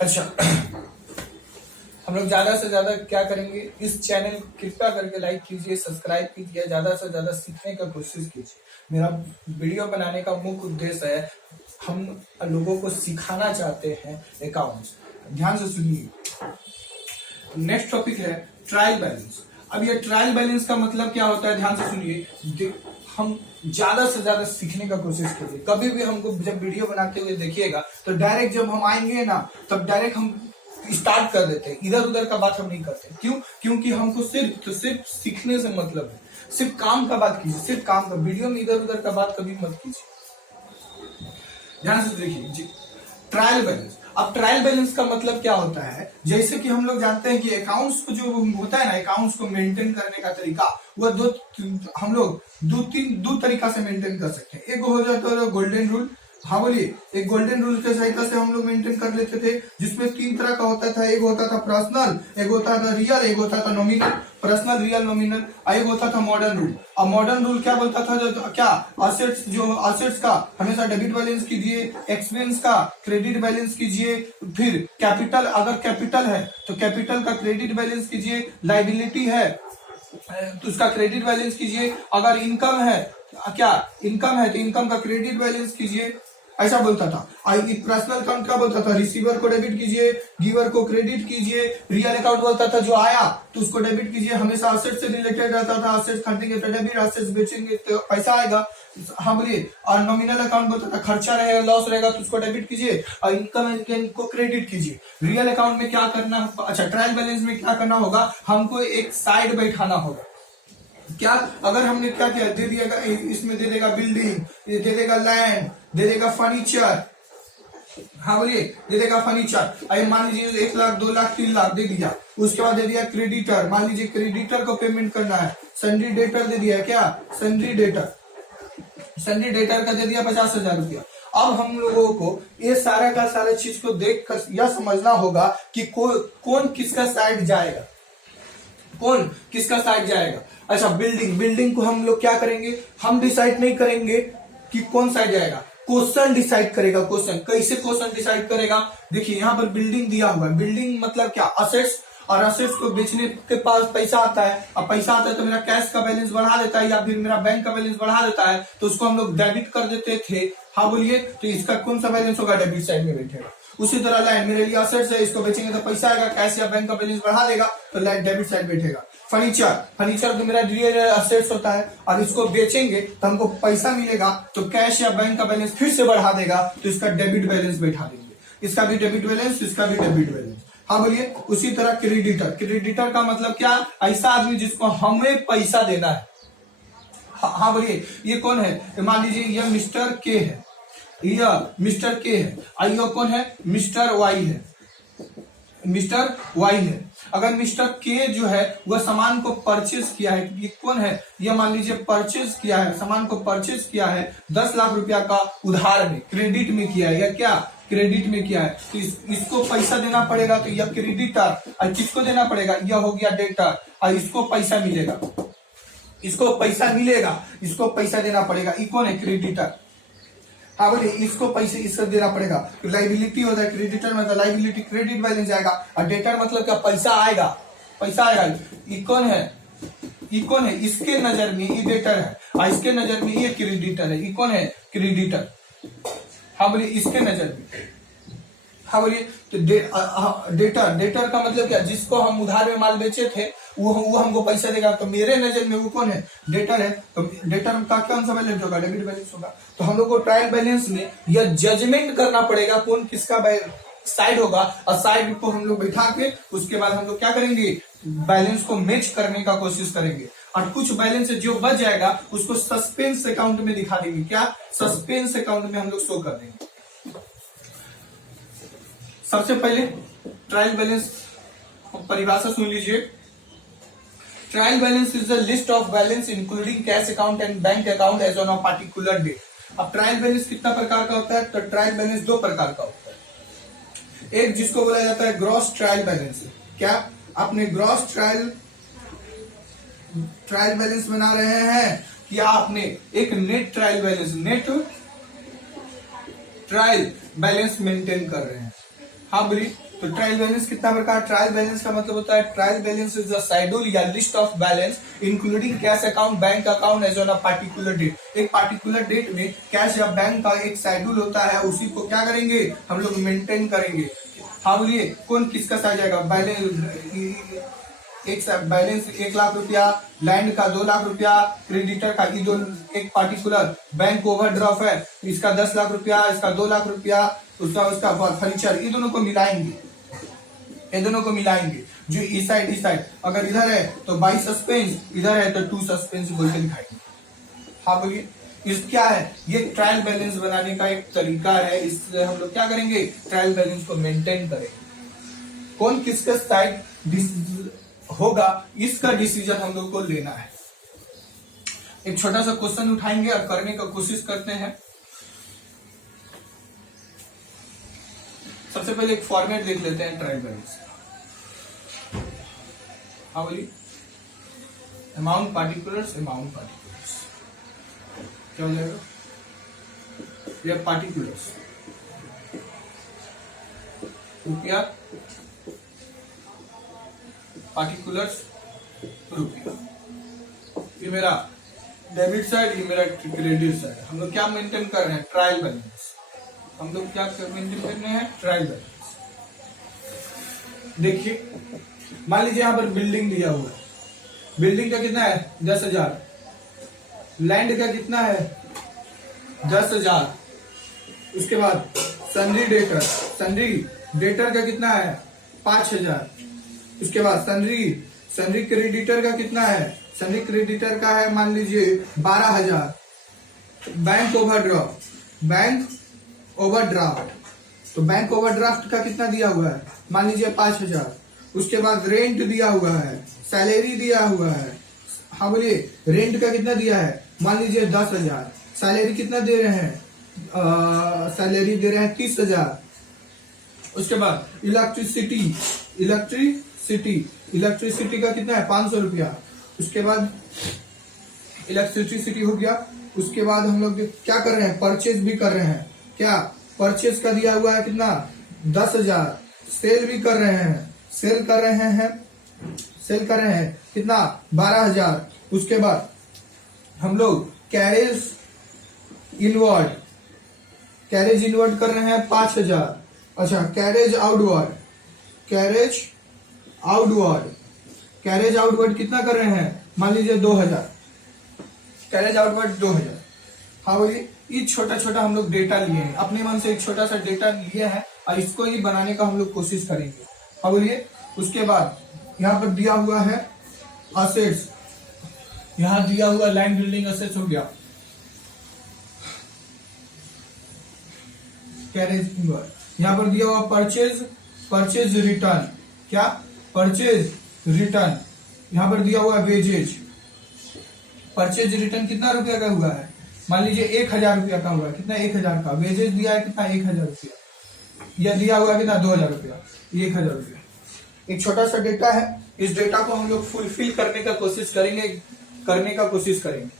अच्छा, हम लोग ज्यादा से ज्यादा क्या करेंगे, इस चैनल कृपया करके लाइक कीजिए, सब्सक्राइब कीजिए, ज्यादा से ज्यादा सीखने का कोशिश कीजिए। मेरा वीडियो बनाने का मुख्य उद्देश्य है, हम लोगों को सिखाना चाहते हैं अकाउंट्स। ध्यान से सुनिए। नेक्स्ट टॉपिक है ट्रायल बैलेंस। अब ये ट्रायल बैलेंस का मतलब क्या होता है, ध्यान से सुनिए। हम ज्यादा से ज्यादा सीखने का कोशिश कीजिए। कभी भी हमको जब वीडियो बनाते हुए देखिएगा तो डायरेक्ट जब हम आएंगे ना, तब डायरेक्ट हम स्टार्ट कर देते हैं, इधर उधर का बात हम नहीं करते। क्यों? क्योंकि हमको सिर्फ सीखने से मतलब है। सिर्फ काम का बात कीजिए, सिर्फ काम का। वीडियो में इधर उधर का बात कभी मत कीजिए। ध्यान से देखिए। Trial balance. अब ट्रायल बैलेंस का मतलब क्या होता है, जैसे कि हम लोग जानते हैं कि अकाउंट्स को जो होता है ना, अकाउंट्स को मेंटेन करने का तरीका, वो हम लोग दो तरीका से मेंटेन कर सकते हैं। एक हो जाता है गोल्डन रूल। हाँ बोलिए। एक गोल्डन रूल के सहायता से हम लोग मेंटेन कर लेते थे, जिसमें 3 तरह का होता था। एक होता था पर्सनल, एक होता था रियल, एक होता था नॉमिनल। Personal, real, nominal. एक होता था मॉडर्न रूल। अब मॉडर्न रूल क्या बोलता था, जो क्या असेट्स का हमेशा डेबिट बैलेंस कीजिए, एक्सपेंस का क्रेडिट बैलेंस कीजिए, फिर कैपिटल, अगर कैपिटल है तो कैपिटल का क्रेडिट बैलेंस कीजिए, लाइबिलिटी है तो उसका क्रेडिट बैलेंस कीजिए, अगर इनकम है तो इनकम का क्रेडिट बैलेंस कीजिए, ऐसा बोलता था। पर्सनल अकाउंट क्या बोलता था, रिसीवर को डेबिट कीजिए, गिवर को क्रेडिट कीजिए। रियल अकाउंट बोलता था जो आया तो उसको डेबिट कीजिए, हमेशा असेट से रिलेटेड रहता था। असेट्स खरीदेंगे तो डेबिट, असेट्स बेचेंगे तो पैसा आएगा। हाँ बोलिए। और नॉमिनल अकाउंट बोलता था खर्चा रहेगा, लॉस रहेगा तो उसको डेबिट कीजिए, और इनकम को क्रेडिट कीजिए। रियल अकाउंट में क्या करना, अच्छा ट्रायल बैलेंस में क्या करना होगा, हमको एक साइड बैठाना होगा। क्या? अगर हमने क्या किया, दे दिया, इसमें दे देगा बिल्डिंग, दे देगा लैंड, दे देगा फर्नीचर। हाँ बोलिए। दे देगा फर्नीचर। अरे मान लीजिए 1 लाख, 2 लाख, 3 लाख दे दिया। उसके बाद दे दिया क्रेडिटर। मान लीजिए क्रेडिटर को पेमेंट करना है, सन्ड्री डेटर दे दिया। क्या? सन्ड्री डेटर का दे दिया 50,000 रुपया। अब हम लोगों को ये सारा का सारा चीज को देख कर यह समझना होगा कि कौन किसका साइड जाएगा, कौन किसका साइड जाएगा। अच्छा, बिल्डिंग को हम लोग क्या करेंगे, हम डिसाइड नहीं करेंगे कि कौन साइड जाएगा, क्वेश्चन डिसाइड करेगा। क्वेश्चन कैसे क्वेश्चन डिसाइड करेगा, देखिए यहाँ पर बिल्डिंग दिया हुआ है। बिल्डिंग मतलब क्या, असेट्स, और असेट्स को बेचने के पास पैसा आता है। अब पैसा आता है तो मेरा कैश का बैलेंस बढ़ा देता है, या फिर मेरा बैंक का बैलेंस बढ़ा देता है, तो उसको हम लोग डेबिट कर देते थे। हाँ बोलिए। तो इसका कौन सा बैलेंस होगा, डेबिट साइड में बैठेगा। उसी तरह लैंड, मेरे लिए असेट्स है, इसको बेचेंगे तो पैसा आएगा, कैश या बैंक का बैलेंस बढ़ा देगा तो लैंड डेबिट साइड बैठेगा। फर्नीचर तो मेरा रियल असेट्स होता है, और इसको बेचेंगे तो हमको पैसा मिलेगा, तो कैश या बैंक का बैलेंस फिर से बढ़ा देगा, तो इसका डेबिट बैलेंस बैठा देंगे। इसका भी डेबिट बैलेंस, इसका भी डेबिट बैलेंस। हाँ बोलिए। उसी तरह क्रेडिटर का मतलब क्या, ऐसा आदमी जिसको हमें पैसा देना है। हाँ बोलिए। ये कौन है, मान लीजिए यह मिस्टर के है, यह मिस्टर के है, और यह कौन है, मिस्टर वाई है। मिस्टर वाई है। अगर मिस्टर के जो है वह सामान को परचेज किया है, ये कौन है, यह मान लीजिए परचेज किया है, सामान को परचेज किया है 10 लाख रुपया का उधार में, क्रेडिट में किया है, या क्या क्रेडिट में किया है, तो इसको पैसा देना पड़ेगा, तो यह क्रेडिटर। और किसको देना पड़ेगा, यह हो गया डेटर, और इसको पैसा मिलेगा, इसको पैसा देना पड़ेगा। ये कौन है, क्रेडिटर। हाँ बोलिए। इसको पैसे इससे देना पड़ेगा। तो लाइबिलिटी होता है, क्रेडिटर मतलब लाइबिलिटी, क्रेडिट बैलेंस जाएगा, और डेटर मतलब क्या, पैसा आएगा। ये कौन है, इसके नजर में ये डेटर है, और इसके नजर में ये क्रेडिटर है। ये कौन है, क्रेडिटर। हाँ बोलिए। इसके नजर में, हाँ बोलिए। तो डेटर का मतलब क्या, जिसको हम उधार में माल बेचे थे वो हमको पैसा देगा, तो मेरे नजर में वो कौन है, डेटर है। तो डेटर का कौन सा बैलेंस होगा, डेबिट बैलेंस होगा। तो हम लोग को ट्रायल बैलेंस में यह जजमेंट करना पड़ेगा कौन किसका साइड होगा, और साइड को हम लोग बैठा के उसके बाद हम लोग क्या करेंगे, बैलेंस को मैच करने का कोशिश करेंगे। और कुछ बैलेंस जो बच जाएगा उसको सस्पेंस अकाउंट में दिखा देंगे। क्या, सस्पेंस अकाउंट में हम लोग शो कर देंगे। सबसे पहले ट्रायल बैलेंस परिभाषा सुन लीजिए। Trial balance is the list of balance including cash account and bank account as on a particular day. अब ट्रायल बैलेंस कितना प्रकार का होता है, तो ट्रायल बैलेंस 2 प्रकार का होता है। एक जिसको बोला जाता है ग्रॉस ट्रायल बैलेंस। क्या आपने ग्रॉस ट्रायल बैलेंस बना रहे हैं, या आपने एक नेट ट्रायल बैलेंस मेंटेन कर रहे हैं। हाँ बोलिए। तो ट्रायल बैलेंस कितना प्रकार? ट्रायल बैलेंस का मतलब होता है trial balance is the schedule या list of balance including cash account, bank account as on a particular date. एक पार्टिकुलर डेट में कैश या बैंक का एक शेड्यूल होता है, उसी को क्या करेंगे हम लोग मेंटेन करेंगे। हाँ बोलिए, कौन किसका साइज आएगा? बैलेंस 1 लाख रुपया, लैंड का 2 लाख रुपया, क्रेडिटर का जो एक पार्टिकुलर बैंक ओवरड्राफ्ट है इसका 10 लाख रुपया, इसका 2 लाख रुपया, उसका फर्नीचर, ये दोनों को मिलाएंगे, ये दोनों को मिलाएंगे। जो इस साइड अगर इधर है तो 22 सस्पेंस, इधर है तो 2 सस्पेंस बोल के दिखाएंगे। हाँ बोलिए, इस क्या है? ये ट्रायल बैलेंस बनाने का एक तरीका है। इससे हम लोग क्या करेंगे? ट्रायल बैलेंस को मेंटेन करेंगे। कौन किसका साइड होगा इसका डिसीजन हम लोग को लेना है। एक छोटा सा क्वेश्चन उठाएंगे और करने का कोशिश करते हैं। सबसे पहले एक फॉर्मेट देख लेते हैं ट्रायल बैलेंस। हाँ बोलिए, अमाउंट पार्टिकुलर्स, अमाउंट पार्टिकुलर्स क्या हो जाएगा? ये पार्टिकुलर्स रुपया, पार्टिकुलर्स रुपया, ये मेरा डेबिट साइड, ये मेरा क्रेडिट साइड। हम लोग क्या मेंटेन कर रहे हैं? Trial balance. हम लोग क्या मेंटेन करने हैं? Trial balance. देखिए, मान लीजिए यहां पर बिल्डिंग दिया हुआ है, बिल्डिंग का कितना है? 10,000। लैंड का कितना है? 10,000। उसके बाद सन्ड्री डेटर का कितना है? 5,000। उसके बाद सन्ड्री क्रेडिटर का कितना है? सन्ड्री क्रेडिटर का है मान लीजिए 12,000। बैंक ओवरड्राफ्ट, तो बैंक ओवरड्राफ्ट का कितना दिया हुआ है? मान लीजिए 5,000। उसके बाद रेंट दिया हुआ है, सैलरी दिया हुआ है। हाँ बोलिए, रेंट का कितना दिया है? मान लीजिए 10,000। सैलरी कितना दे रहे हैं? सैलरी दे रहे हैं 30,000। उसके बाद इलेक्ट्रिसिटी का कितना है? 500 रुपया। उसके बाद इलेक्ट्रिसिटी हो गया। उसके बाद हम लोग क्या कर रहे हैं? परचेज भी कर रहे हैं। क्या परचेज का दिया हुआ है? कितना? 10,000। सेल भी कर रहे हैं, सेल कर रहे हैं कितना? 12,000। उसके बाद हम लोग कैरेज इनवर्ड कर रहे हैं 5,000। अच्छा, कैरेज आउटवर्ड कितना कर रहे हैं? मान लीजिए 2,000। Carriage outward 2,000। हाँ बोलिए, ये छोटा छोटा हम लोग डेटा लिए हैं, अपने मन से एक छोटा सा डेटा लिए हैं और इसको ही बनाने का हम लोग कोशिश करेंगे। हाँ बोलिए। उसके बाद यहाँ पर दिया हुआ है असेट्स, यहाँ दिया हुआ लैंड बिल्डिंग असेट्स हो गया। कैरेज इनवर्ड यहाँ पर दिया हुआ परचेज रिटर्न, क्या? Purchase return. यहाँ पर दिया हुआ वेजेज। परचेज रिटर्न कितना रुपया का हुआ है? मान लीजिए 1,000 रुपया का हुआ है। कितना? 1,000 का। वेजेज दिया है कितना? 1,000 रुपया। यह दिया हुआ है कितना? 2,000 रुपया। 1,000 रुपया। एक छोटा सा डेटा है, इस डेटा को हम लोग फुलफिल करने का कोशिश करेंगे।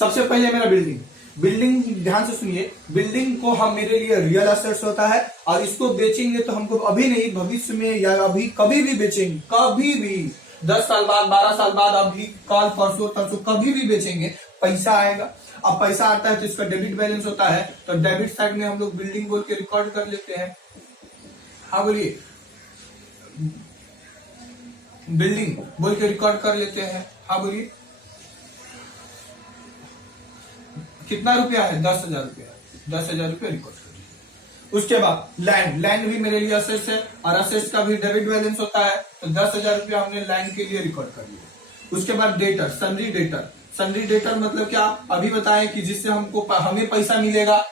सबसे पहले मेरा बिल्डिंग ध्यान से सुनिए। बिल्डिंग को हम मेरे लिए रियल एसेट्स होता है और इसको बेचेंगे तो हमको अभी नहीं, भविष्य में या अभी कभी भी बेचेंगे, कभी भी 10 साल बाद, 12 साल बाद, अभी कल परसों तरसों कभी भी बेचेंगे, पैसा आएगा। अब पैसा आता है तो इसका डेबिट बैलेंस होता है, तो डेबिट साइड में हम लोग बिल्डिंग बोल के रिकॉर्ड कर लेते हैं। हाँ बोलिए, बिल्डिंग बोल के रिकॉर्ड कर लेते हैं। हाँ बोलिए, कितना रुपया है? 10,000 रुपया। 10,000 रुपया रिकॉर्ड कर लिया। उसके बाद लैंड भी मेरे लिए असेट्स है और असेट्स का भी डेबिट बैलेंस होता है, तो 10,000 रुपया हमने लैंड के लिए रिकॉर्ड कर लिया। उसके बाद डेटर, सन्ड्री डेटर मतलब क्या? अभी बताएं कि जिससे हमें पैसा मिलेगा।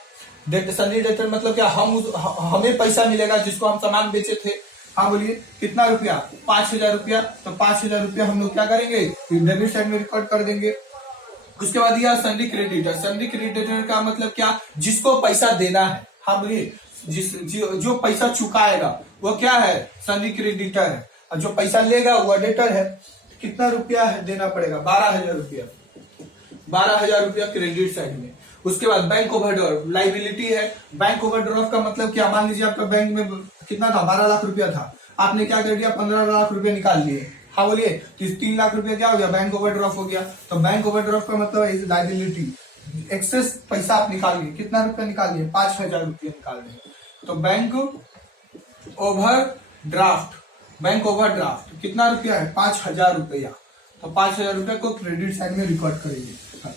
सन्ड्री डेटर मतलब क्या? हमें पैसा मिलेगा जिसको हम सामान बेचे थे। हाँ बोलिए, कितना रुपया? 5,000 रुपया। तो 5,000 रुपया हम लोग क्या करेंगे? डेबिट साइड में रिकॉर्ड कर देंगे। उसके बाद यह सन्ड्री क्रेडिटर का मतलब क्या? जिसको पैसा देना है। हाँ बोलिए, जो पैसा चुकाएगा वो क्या है? सन्ड्री क्रेडिटर है। और जो पैसा लेगा वो डेटर है। कितना रुपया है देना पड़ेगा? 12,000 रुपया। 12,000 रुपया क्रेडिट साइड में। उसके बाद बैंक ओवरड्राफ्ट लाइबिलिटी है। बैंक ओवरड्राफ्ट का मतलब क्या, मान लीजिए आपका बैंक में कितना था, 12 लाख रुपया था, आपने क्या कर दिया, 15 लाख रुपया निकाल लिए, हाँ बोलिए, तो 3 लाख रुपया क्या हो गया, बैंक ओवरड्राफ्ट हो गया। तो बैंक ओवरड्राफ्ट का मतलब है लाइबिलिटी, एक्सेस पैसा आप निकाल लिए, कितना रुपया निकाल लिए, 5,000 रुपया निकाल लिए। तो बैंक ओवरड्राफ्ट, बैंक ओवरड्राफ्ट कितना रुपया है, 5,000 रुपया। तो 5,000 रुपया को क्रेडिट साइड में रिकॉर्ड करेंगे।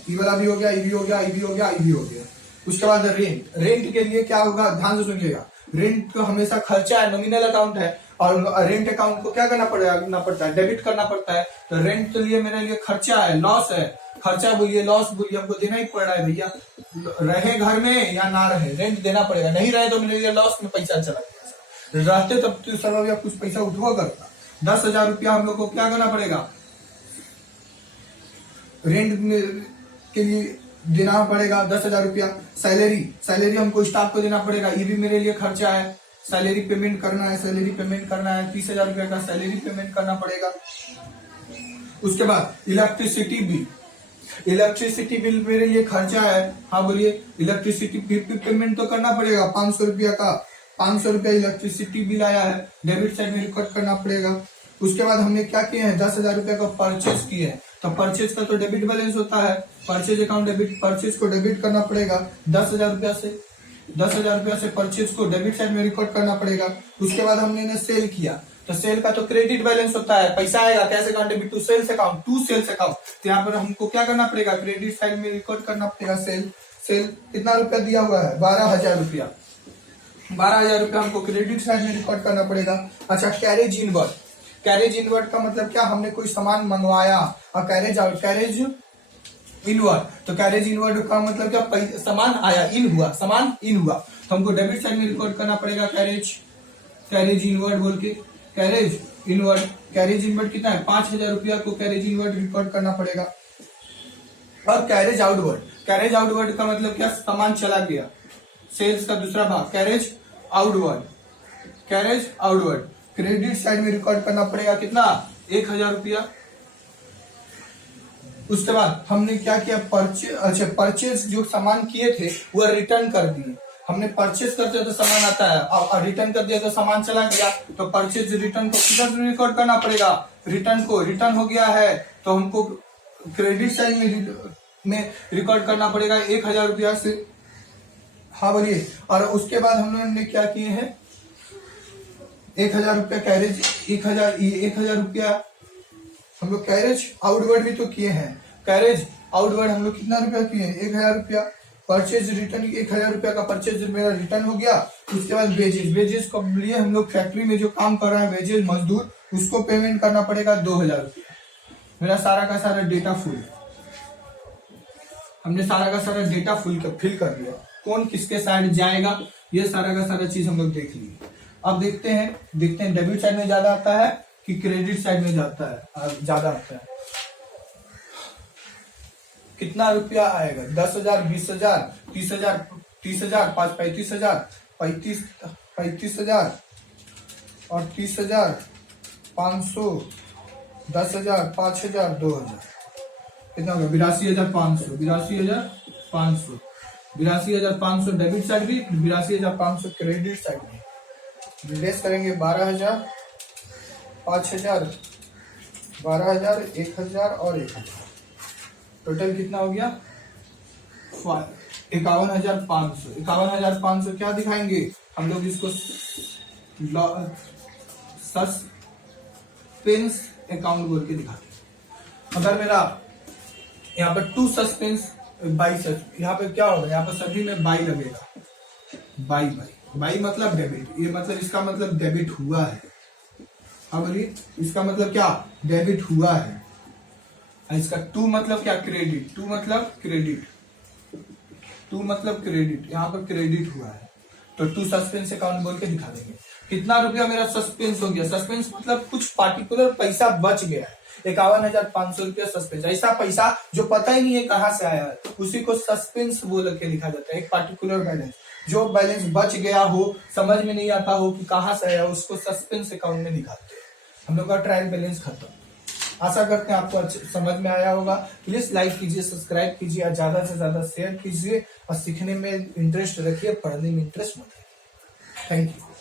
ई वाला भी हो गया, ई भी हो गया, ई भी हो गया, ई भी हो गया। उसके बाद रेंट, रेंट के लिए क्या होगा, ध्यान से सुनिएगा, रेंट तो हमेशा खर्चा है, नॉमिनल अकाउंट है, और रेंट अकाउंट को क्या करना पड़ता है, डेबिट करना पड़ता है। तो रेंट के लिए मेरे लिए खर्चा है, लॉस है, खर्चा बोलिए, लॉस बोलिए, हमको देना ही पड़ रहा है भैया, रहे घर में या ना रहे, रेंट देना पड़ेगा, नहीं रहे तो मेरे लिए लॉस में पैसा चला गया, रहते तब तो सर भैया कुछ पैसा उठवा करता। 10,000 रुपया हम लोग को क्या करना पड़ेगा, रेंट के लिए देना पड़ेगा 10,000 रुपया। सैलरी, सैलरी हमको स्टाफ को देना पड़ेगा, ये भी मेरे लिए खर्चा है, सैलरी पेमेंट करना है, सैलरी पेमेंट करना है, 30,000 रुपया का सैलरी पेमेंट करना पड़ेगा। उसके बाद इलेक्ट्रिसिटी बिल, इलेक्ट्रिसिटी बिल मेरे लिए खर्चा है, हाँ बोलिए, इलेक्ट्रिसिटी बिल पेमेंट तो करना पड़ेगा, 500 रुपया का, 500 रुपया इलेक्ट्रिसिटी बिल आया है, डेबिट साइड में रिकॉर्ड करना पड़ेगा। उसके बाद हमने क्या किए हैं, 10,000 रुपया का परचेज किए हैं, तो परचेज का तो डेबिट बैलेंस होता है, परचेज अकाउंट डेबिट, परचेज को डेबिट करना पड़ेगा 10,000 रुपया से, 10,000 रुपया से परचेज को डेबिट साइड में रिकॉर्ड करना पड़ेगा। उसके बाद हमने सेल किया, तो सेल का तो क्रेडिट बैलेंस होता है, पैसा आएगा cash account debit to sales account, to sales account, तो यहाँ पर हमको क्या करना पड़ेगा, क्रेडिट साइड में रिकॉर्ड करना पड़ेगा सेल। सेल कितना रुपया दिया हुआ है, 12,000 रुपया, 12,000 रुपया हमको क्रेडिट साइड में रिकॉर्ड करना पड़ेगा। अच्छा, कैरेज इनवर्ड, कैरेज इनवर्ड का मतलब क्या, हमने कोई सामान मंगवाया और कैरेज आउट, कैरेज इनवर्ड, तो कैरेज इनवर्ड का मतलब क्या, सामान आया, इन हुआ, सामान इन हुआ, तो हमको डेबिट साइड में रिकॉर्ड करना पड़ेगा कैरेज, कैरेज इनवर्ड बोल के, कैरेज इनवर्ड, कैरेज इनवर्ड कितना है, 5,000 रुपया को कैरेज इनवर्ड रिकॉर्ड करना पड़ेगा। और कैरेज आउटवर्ड, कैरेज आउटवर्ड का मतलब क्या, सामान चला गया, सेल्स का दूसरा भाग, carriage outward, carriage outward credit side में रिकॉर्ड करना पड़ेगा कितना, 1,000 रुपया। उसके बाद हमने क्या किया, परचेज, अच्छा परचेज जो सामान किए थे वो रिटर्न कर दिए, हमने परचेज करते तो सामान आता है और रिटर्न कर दिया तो सामान चला गया, तो परचेज रिटर्न को किधर रिकॉर्ड करना पड़ेगा, रिटर्न को, रिटर्न हो गया है तो हमको क्रेडिट साइड में रिकॉर्ड करना पड़ेगा 1,000 रुपया से, हाँ बोलिए। और उसके बाद हम लोगों ने क्या किए हैं, 1,000 रुपया कैरेज, 1,000 रुपया हम लोग कैरेज आउटवर्ड भी तो किए हैं, कैरेज आउटवर्ड हम लोग कितना रुपया किए हैं, 1,000 रुपया। परचेज रिटर्न, 1,000 रुपया का परचेज मेरा रिटर्न हो गया। उसके बाद वेजेज, वेजेज को लिए हम लोग फैक्ट्री में जो काम कर रहे हैं वेजेज मजदूर, उसको पेमेंट करना पड़ेगा 2,000 रुपया। मेरा सारा का सारा डेटा फुल, हमने सारा का सारा डेटा फिल कर दिया, कौन किसके साइड जाएगा ये सारा का सारा चीज हम लोग देख लिए। अब देखते हैं डेबिट साइड में ज्यादा आता है कि क्रेडिट साइड में जाता है, ज्यादा आता है। कितना रुपया आएगा, 10,000, 20,000, 30,000, 30,000, 35,000, 35,000 और 30,000, 500, 10,000, 5,000, 2,000, कितना होगा, 82,500, 82,500, 82,500 डेबिट साइड भी, 82,500 क्रेडिट साइड भी। लेस करेंगे 12,000, 5,000, 12,000, 1,000 और 1,000, टोटल कितना हो गया, 51,500। 51,500 क्या दिखाएंगे हम लोग, इसको सस्पेंस अकाउंट बोल के दिखाते। अगर मेरा यहाँ पर 2 सस्पेंस बाई, यहाँ पे क्या होगा, यहाँ पर सभी में बाई लगेगा, बाई मतलब डेबिट, ये मतलब इसका मतलब डेबिट हुआ है, हाँ बोलिए, इसका मतलब क्या, डेबिट हुआ है। इसका 2 मतलब क्या, क्रेडिट, 2 मतलब क्रेडिट, 2 मतलब क्रेडिट, यहाँ पर क्रेडिट हुआ है, तो 2 सस्पेंस अकाउंट बोल के दिखा देंगे। कितना रुपया मेरा सस्पेंस हो गया, सस्पेंस मतलब कुछ पार्टिकुलर पैसा बच गया है, 51,500 रुपया सस्पेंस, ऐसा पैसा जो पता ही नहीं है कहाँ से आया है, उसी को सस्पेंस बोल के लिखा जाता है। एक पार्टिकुलर बैलेंस, जो बैलेंस बच गया हो, समझ में नहीं आता हो कि कहाँ से आया, उसको सस्पेंस अकाउंट में दिखाते हैं। हम लोग का ट्रायल बैलेंस खत्म। आशा करते हैं आपको समझ में आया होगा। प्लीज लाइक कीजिए, सब्सक्राइब कीजिए और ज्यादा से ज्यादा शेयर कीजिए और सीखने में इंटरेस्ट रखिए, पढ़ने में इंटरेस्ट मत रखिए। Thank you.